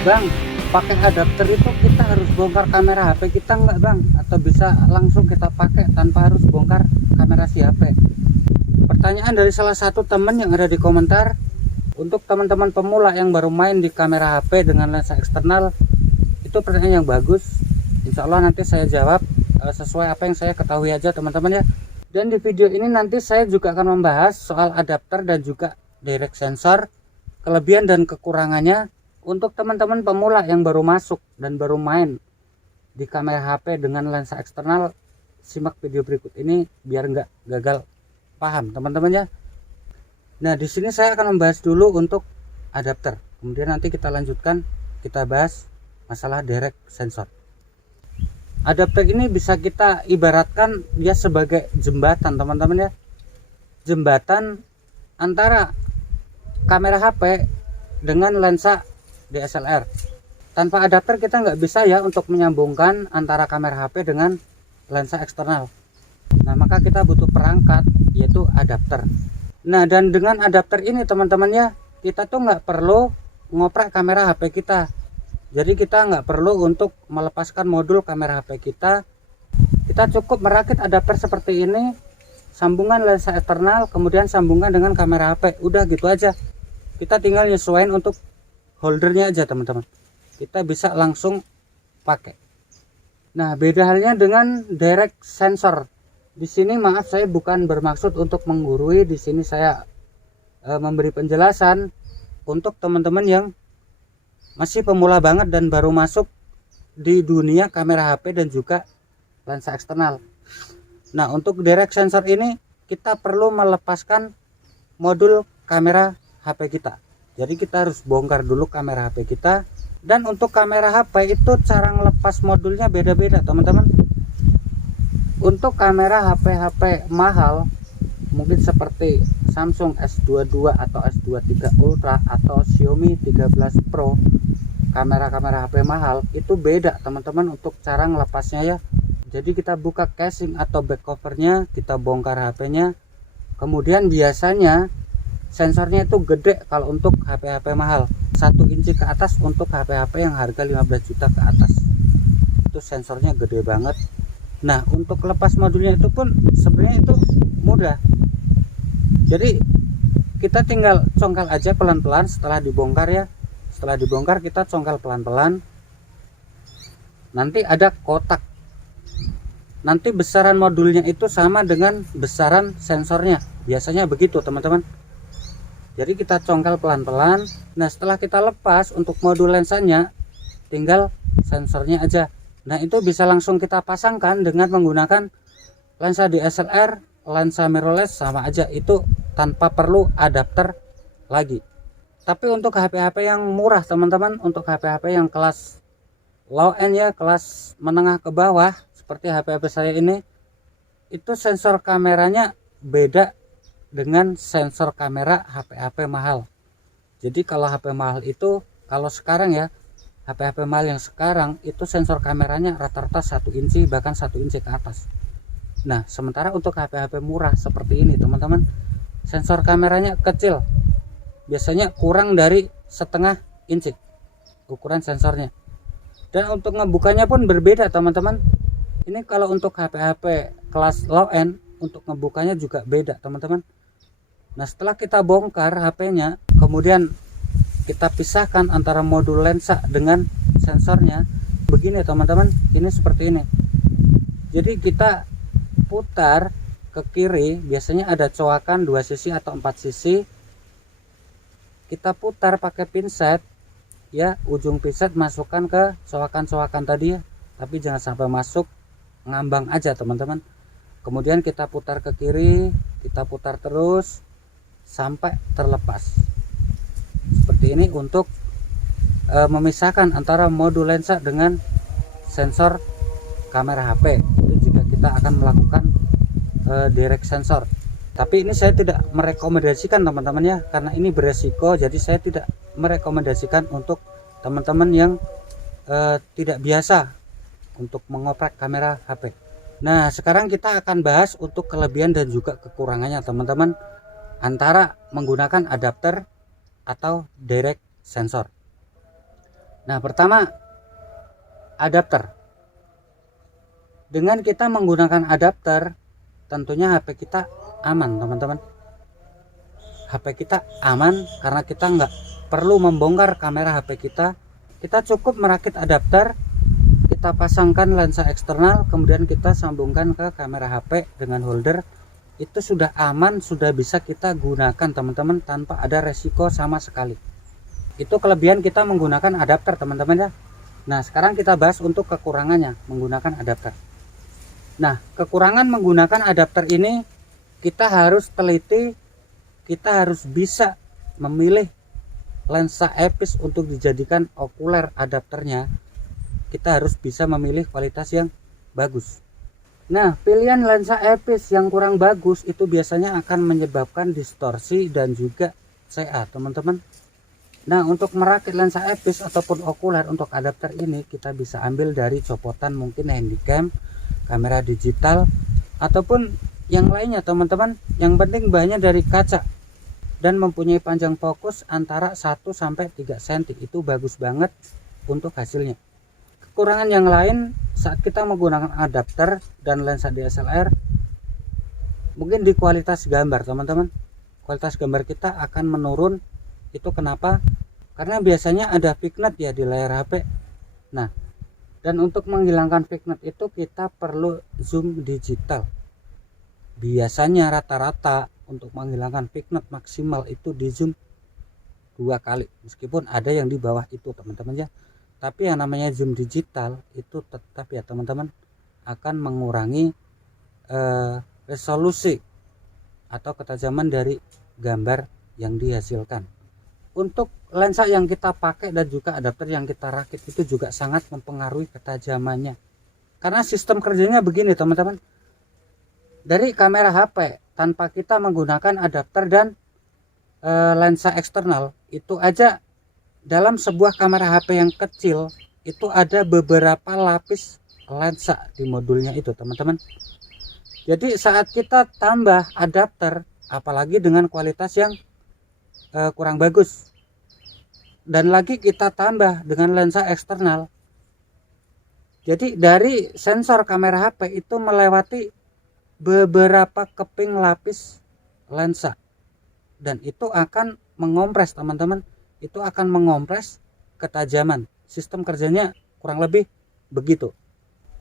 Bang, pakai adapter itu kita harus bongkar kamera HP kita nggak bang? Atau bisa langsung kita pakai tanpa harus bongkar kamera si HP? Pertanyaan dari salah satu teman yang ada di komentar. Untuk teman-teman pemula yang baru main di kamera HP dengan lensa eksternal, itu pertanyaan yang bagus. Insya Allah nanti saya jawab sesuai apa yang saya ketahui aja teman-teman ya. Dan di video ini nanti saya juga akan membahas soal adapter dan juga direct sensor, kelebihan dan kekurangannya untuk teman-teman pemula yang baru masuk dan baru main di kamera HP dengan lensa eksternal. Simak video berikut ini biar nggak gagal paham teman-teman ya. Nah, di sini saya akan membahas dulu untuk adapter. Kemudian nanti kita lanjutkan, kita bahas masalah direct sensor. Adapter ini bisa kita ibaratkan dia sebagai jembatan teman-teman ya. Jembatan antara kamera HP dengan lensa DSLR. Tanpa adapter kita nggak bisa ya untuk menyambungkan antara kamera HP dengan lensa eksternal. Nah, maka kita butuh perangkat yaitu adapter. Nah, dan dengan adapter ini teman-teman ya, kita tuh nggak perlu ngoprek kamera HP kita. Jadi kita nggak perlu untuk melepaskan modul kamera HP kita. Kita cukup merakit adapter seperti ini, sambungan lensa eksternal, kemudian sambungan dengan kamera HP. Udah gitu aja. Kita tinggal nyesuaiin untuk holdernya aja teman-teman. Kita bisa langsung pakai. Nah, beda halnya dengan direct sensor. Di sini maaf saya bukan bermaksud untuk menggurui, di sini saya memberi penjelasan untuk teman-teman yang masih pemula banget dan baru masuk di dunia kamera HP dan juga lensa eksternal. Nah, untuk direct sensor ini kita perlu melepaskan modul kamera HP kita. Jadi kita harus bongkar dulu kamera HP kita. Dan untuk kamera HP itu cara ngelepas modulnya beda-beda teman-teman. Untuk kamera HP mahal mungkin seperti Samsung S22 atau S23 Ultra atau Xiaomi 13 Pro, kamera-kamera HP mahal itu beda teman-teman untuk cara ngelepasnya ya. Jadi kita buka casing atau back covernya, kita bongkar HP-nya. Kemudian biasanya sensornya itu gede kalau untuk HP mahal, 1 inci ke atas untuk HP yang harga 15 juta ke atas. Itu sensornya gede banget. Nah, untuk lepas modulnya itu pun sebenarnya itu mudah. Jadi kita tinggal congkel aja pelan-pelan setelah dibongkar ya. Setelah dibongkar kita congkel pelan-pelan. Nanti ada kotak. Nanti besaran modulnya itu sama dengan besaran sensornya. Biasanya begitu teman-teman. Jadi kita congkel pelan-pelan. Nah, setelah kita lepas untuk modul lensanya, tinggal sensornya aja. Nah, itu bisa langsung kita pasangkan dengan menggunakan lensa DSLR, lensa mirrorless sama aja, itu tanpa perlu adapter lagi. Tapi untuk HP-HP yang murah teman-teman, untuk HP-HP yang kelas low end ya, kelas menengah ke bawah seperti HP-HP saya ini, itu sensor kameranya beda dengan sensor kamera HP-HP mahal. Jadi kalau HP mahal itu, kalau sekarang ya, HP-HP mahal yang sekarang itu sensor kameranya rata-rata 1 inci bahkan 1 inci ke atas. Nah, sementara untuk HP-HP murah seperti ini teman-teman, sensor kameranya kecil, biasanya kurang dari setengah inci ukuran sensornya. Dan untuk ngebukanya pun berbeda teman-teman. Ini kalau untuk HP-HP kelas low end, untuk ngebukanya juga beda teman-teman. Nah, setelah kita bongkar HP-nya, kemudian kita pisahkan antara modul lensa dengan sensornya. Begini teman-teman, ini seperti ini. Jadi kita putar ke kiri, biasanya ada coakan 2 sisi atau 4 sisi. Kita putar pakai pinset ya, ujung pinset masukkan ke coakan-coakan tadi ya, tapi jangan sampai masuk, ngambang aja teman-teman. Kemudian kita putar ke kiri, kita putar terus sampai terlepas. Seperti ini untuk memisahkan antara modul lensa dengan sensor kamera HP. Itu jika kita akan melakukan direct sensor. Tapi ini saya tidak merekomendasikan teman-teman ya, karena ini beresiko. Jadi saya tidak merekomendasikan untuk teman-teman yang tidak biasa untuk mengoprek kamera HP. Nah, sekarang kita akan bahas untuk kelebihan dan juga kekurangannya teman-teman antara menggunakan adapter atau direct sensor. Nah, pertama adapter. Dengan kita menggunakan adapter, tentunya HP kita aman teman-teman. HP kita aman karena kita nggak perlu membongkar kamera HP kita. Kita cukup merakit adapter, kita pasangkan lensa eksternal, kemudian kita sambungkan ke kamera HP dengan holder. Itu sudah aman, sudah bisa kita gunakan teman-teman tanpa ada resiko sama sekali. Itu kelebihan kita menggunakan adapter teman-teman ya. Nah, sekarang kita bahas untuk kekurangannya menggunakan adapter. Nah, kekurangan menggunakan adapter ini kita harus teliti, kita harus bisa memilih lensa epis untuk dijadikan okuler adapternya. Kita harus bisa memilih kualitas yang bagus. Nah, pilihan lensa epis yang kurang bagus itu biasanya akan menyebabkan distorsi dan juga CA teman-teman. Nah, untuk merakit lensa epis ataupun okuler untuk adapter ini kita bisa ambil dari copotan mungkin handycam, kamera digital, ataupun yang lainnya teman-teman. Yang penting bahannya dari kaca dan mempunyai panjang fokus antara 1-3 cm. Itu bagus banget untuk hasilnya. Kekurangan yang lain saat kita menggunakan adapter dan lensa DSLR mungkin di kualitas gambar teman-teman. Kualitas gambar kita akan menurun. Itu kenapa? Karena biasanya ada vignette ya di layar HP. Nah, dan untuk menghilangkan vignette itu kita perlu zoom digital. Biasanya rata-rata untuk menghilangkan vignette maksimal itu di zoom 2 kali. Meskipun ada yang di bawah itu teman-teman ya. Tapi yang namanya zoom digital itu tetap ya teman-teman akan mengurangi resolusi atau ketajaman dari gambar yang dihasilkan. Untuk lensa yang kita pakai dan juga adapter yang kita rakit itu juga sangat mempengaruhi ketajamannya. Karena sistem kerjanya begini teman-teman. Dari kamera HP tanpa kita menggunakan adapter dan lensa eksternal, itu aja dalam sebuah kamera HP yang kecil itu ada beberapa lapis lensa di modulnya itu teman-teman. Jadi saat kita tambah adapter, apalagi dengan kualitas yang kurang bagus, dan lagi kita tambah dengan lensa eksternal, jadi dari sensor kamera HP itu melewati beberapa keping lapis lensa, dan itu akan mengompres teman-teman. Itu akan mengompres ketajaman. Sistem kerjanya kurang lebih begitu.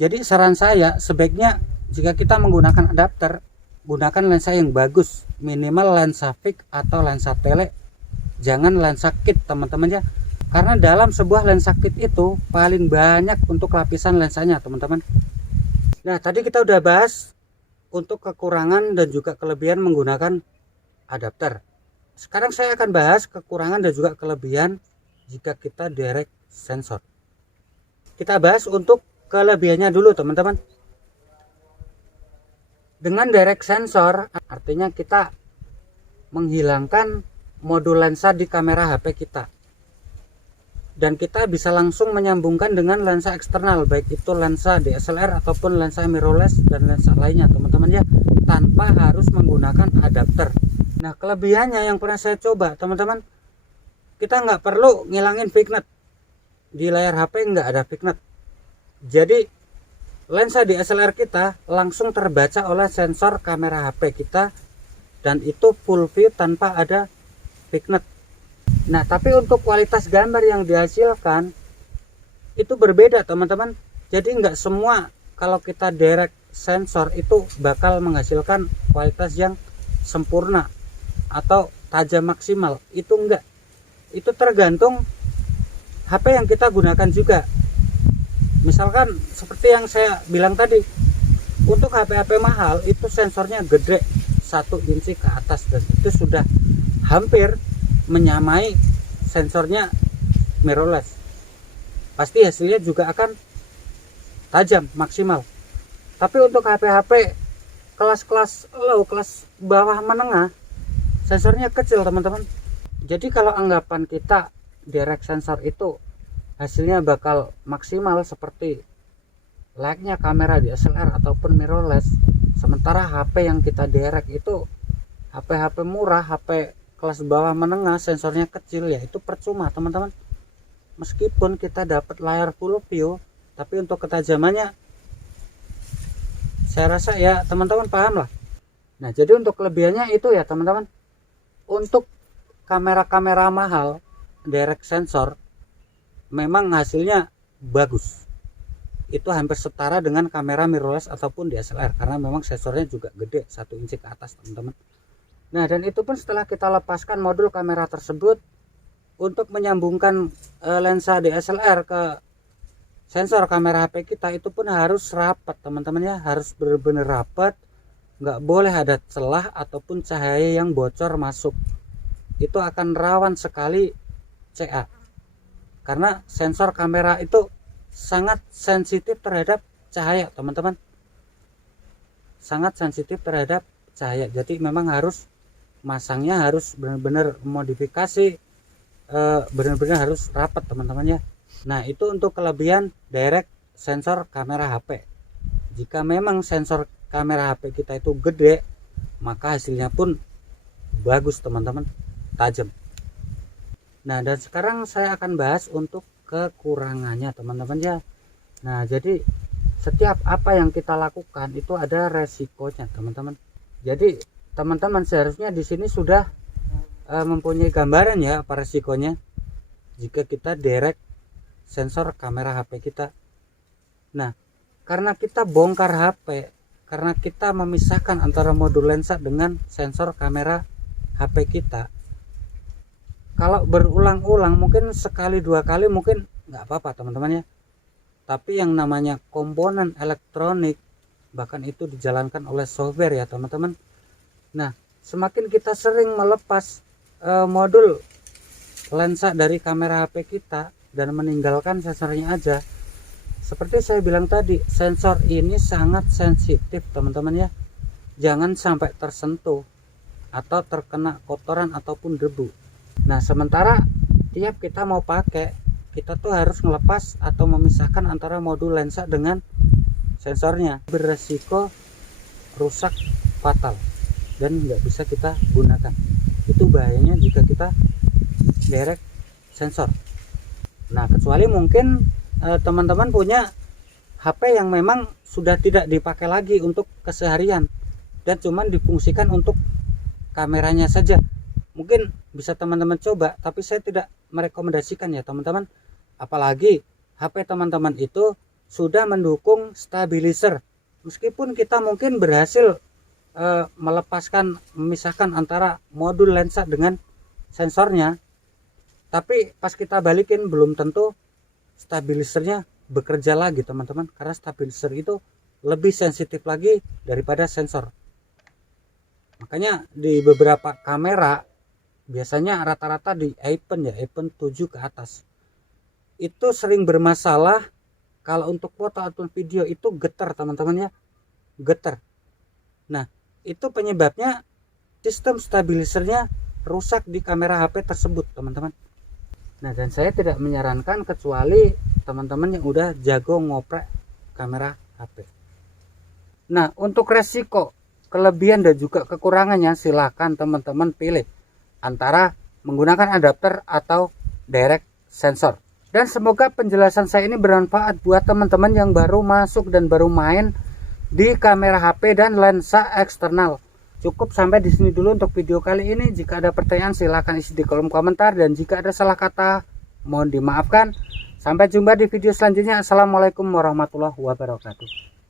Jadi saran saya sebaiknya jika kita menggunakan adapter, gunakan lensa yang bagus, minimal lensa fix atau lensa tele, jangan lensa kit teman-teman ya. Karena dalam sebuah lensa kit itu paling banyak untuk lapisan lensanya teman-teman. Nah, tadi kita udah bahas untuk kekurangan dan juga kelebihan menggunakan adapter. Sekarang saya akan bahas kekurangan dan juga kelebihan jika kita direct sensor. Kita bahas untuk kelebihannya dulu teman-teman. Dengan direct sensor artinya kita menghilangkan modul lensa di kamera HP kita, dan kita bisa langsung menyambungkan dengan lensa eksternal, baik itu lensa DSLR ataupun lensa mirrorless dan lensa lainnya teman-teman ya, tanpa harus menggunakan adapter. Nah, kelebihannya yang pernah saya coba teman-teman, kita nggak perlu ngilangin vignette. Di layar HP nggak ada vignette, jadi lensa DSLR kita langsung terbaca oleh sensor kamera HP kita, dan itu full view tanpa ada vignette. Nah, tapi untuk kualitas gambar yang dihasilkan itu berbeda teman-teman. Jadi nggak semua kalau kita direct sensor itu bakal menghasilkan kualitas yang sempurna atau tajam maksimal. Itu enggak. Itu tergantung HP yang kita gunakan juga. Misalkan seperti yang saya bilang tadi, untuk HP-HP mahal itu sensornya gede 1 inci ke atas, dan itu sudah hampir menyamai sensornya mirrorless. Pasti hasilnya juga akan tajam maksimal. Tapi untuk HP-HP kelas-kelas low, kelas bawah menengah, sensornya kecil teman-teman. Jadi kalau anggapan kita direct sensor itu hasilnya bakal maksimal seperti layaknya kamera DSLR ataupun mirrorless, sementara HP yang kita direct itu HP-HP murah, HP kelas bawah menengah, sensornya kecil, ya itu percuma teman-teman. meskipun kita dapat layar full view, tapi untuk ketajamannya saya rasa ya teman-teman paham lah. Nah, jadi untuk kelebihannya itu ya teman-teman, untuk kamera-kamera mahal direct sensor memang hasilnya bagus, itu hampir setara dengan kamera mirrorless ataupun DSLR, karena memang sensornya juga gede 1 inci ke atas teman-teman. Nah, dan itu pun setelah kita lepaskan modul kamera tersebut, untuk menyambungkan lensa DSLR ke sensor kamera HP kita itu pun harus rapat teman-teman ya, harus benar-benar rapat, nggak boleh ada celah ataupun cahaya yang bocor masuk. Itu akan rawan sekali CA, karena sensor kamera itu sangat sensitif terhadap cahaya teman-teman, sangat sensitif terhadap cahaya. Jadi memang harus masangnya harus benar-benar modifikasi, benar-benar harus rapat teman-teman ya. Nah, itu untuk kelebihan direct sensor kamera HP. Jika memang sensor kamera HP kita itu gede, maka hasilnya pun bagus teman-teman, tajam. Nah, dan sekarang saya akan bahas untuk kekurangannya teman-teman ya. Nah, jadi setiap apa yang kita lakukan itu ada resikonya teman-teman. Jadi teman-teman seharusnya di sini sudah mempunyai gambaran ya apa resikonya jika kita direct sensor kamera HP kita. Nah, karena kita bongkar HP, karena kita memisahkan antara modul lensa dengan sensor kamera HP kita, kalau berulang-ulang mungkin sekali 2 kali mungkin nggak apa-apa teman-teman ya, tapi yang namanya komponen elektronik bahkan itu dijalankan oleh software ya teman-teman. Nah, semakin kita sering melepas modul lensa dari kamera HP kita dan meninggalkan sensornya aja, seperti saya bilang tadi, sensor ini sangat sensitif teman-teman ya, jangan sampai tersentuh atau terkena kotoran ataupun debu. Nah, sementara tiap kita mau pakai, kita tuh harus melepas atau memisahkan antara modul lensa dengan sensornya, beresiko rusak fatal dan nggak bisa kita gunakan. Itu bahayanya jika kita direct sensor. Nah, kecuali mungkin teman-teman punya HP yang memang sudah tidak dipakai lagi untuk keseharian dan cuman difungsikan untuk kameranya saja, mungkin bisa teman-teman coba, tapi saya tidak merekomendasikan ya teman-teman. Apalagi HP teman-teman itu sudah mendukung stabilizer, meskipun kita mungkin berhasil memisahkan antara modul lensa dengan sensornya, tapi pas kita balikin belum tentu stabilizernya bekerja lagi teman-teman, karena stabilizer itu lebih sensitif lagi daripada sensor. Makanya di beberapa kamera biasanya rata-rata di iPhone ya, iPhone 7 ke atas itu sering bermasalah kalau untuk foto atau video itu getar teman-teman ya, getar. Nah, itu penyebabnya sistem stabilizernya rusak di kamera HP tersebut teman-teman. Nah, dan saya tidak menyarankan kecuali teman-teman yang udah jago ngoprek kamera HP. Nah, untuk resiko, kelebihan dan juga kekurangannya silahkan teman-teman pilih antara menggunakan adapter atau direct sensor. Dan semoga penjelasan saya ini bermanfaat buat teman-teman yang baru masuk dan baru main di kamera HP dan lensa eksternal. Cukup sampai di sini dulu untuk video kali ini. Jika ada pertanyaan silahkan isi di kolom komentar, dan jika ada salah kata mohon dimaafkan. Sampai jumpa di video selanjutnya. Assalamualaikum warahmatullahi wabarakatuh.